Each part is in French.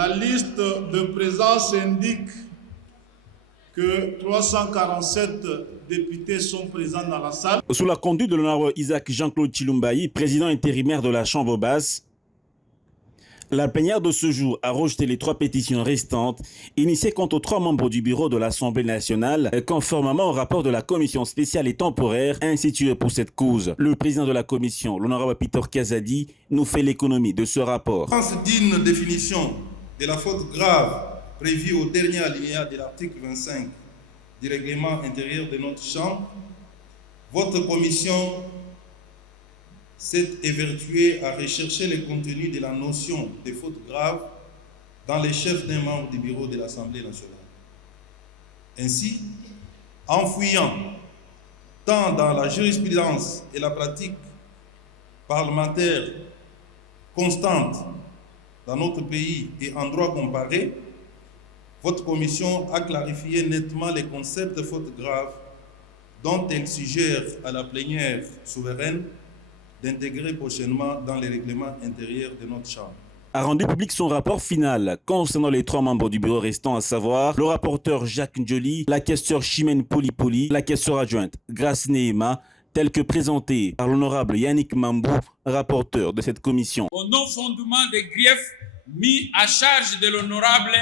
La liste de présence indique que 347 députés sont présents dans la salle. Sous la conduite de l'honorable Isaac Jean-Claude Chilumbayi, président intérimaire de la Chambre basse, la plénière de ce jour a rejeté les 3 pétitions restantes initiées contre 3 membres du bureau de l'Assemblée nationale, conformément au rapport de la commission spéciale et temporaire instituée pour cette cause. Le président de la commission, l'honorable Peter Kazadi, nous fait l'économie de ce rapport. L'absence d'une définition de la faute grave prévue au dernier alinéa de l'article 25 du règlement intérieur de notre Chambre, votre commission s'est évertuée à rechercher le contenu de la notion de faute grave dans les chefs d'un membre du bureau de l'Assemblée nationale. Ainsi, en fouillant tant dans la jurisprudence et la pratique parlementaire constante dans notre pays et en droit comparé, votre commission a clarifié nettement les concepts de faute grave dont elle suggère à la plénière souveraine d'intégrer prochainement dans les règlements intérieurs de notre Chambre. A rendu public son rapport final concernant les 3 membres du bureau restants, à savoir le rapporteur Jacques Ndjoli, la questeure Chimène Polypoli, la questeure adjointe Grace Nehema, tel que présenté par l'honorable Yannick Mambou, rapporteur de cette commission. Au non-fondement des griefs mis à charge de l'honorable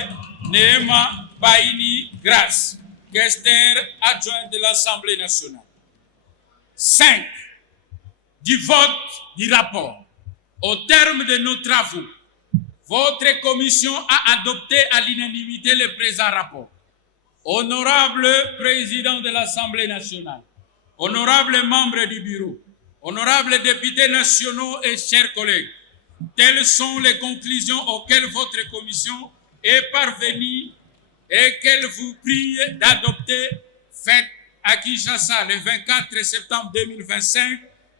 Nehema Baini Grace, questeur adjointe de l'Assemblée nationale. 5. Du vote du rapport. Au terme de nos travaux, votre commission a adopté à l'unanimité le présent rapport. Honorable président de l'Assemblée nationale, honorables membres du bureau, honorables députés nationaux et chers collègues, telles sont les conclusions auxquelles votre commission est parvenue et qu'elle vous prie d'adopter, faites à Kinshasa le 24 septembre 2025,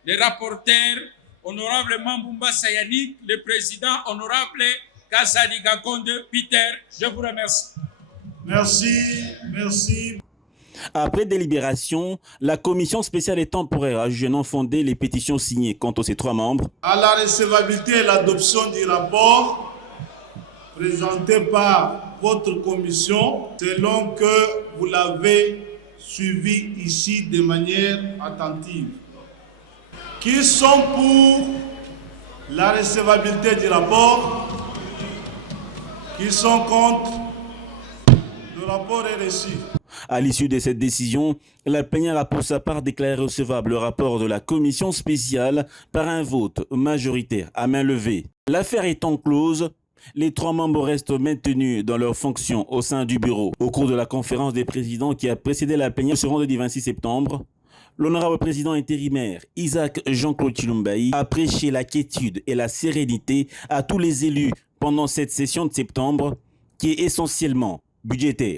le rapporteur, honorable Mambumba Sayanik, le président, honorable Kazadi Gakonde Peter. Je vous remercie. Merci. Après délibération, la commission spéciale et temporaire a jugé non fondé les pétitions signées contre ces 3 membres. À la recevabilité et l'adoption du rapport présenté par votre commission, selon que vous l'avez suivi ici de manière attentive. Qui sont pour la recevabilité du rapport? Qui sont contre? Le rapport est reçu. À l'issue de cette décision, la plénière a pour sa part déclaré recevable le rapport de la commission spéciale par un vote majoritaire à main levée. L'affaire étant close, les 3 membres restent maintenus dans leurs fonctions au sein du bureau. Au cours de la conférence des présidents qui a précédé la plénière ce vendredi 26 septembre, l'honorable président intérimaire Isaac Jean-Claude Chilumbayi a prêché la quiétude et la sérénité à tous les élus pendant cette session de septembre qui est essentiellement budgétaire.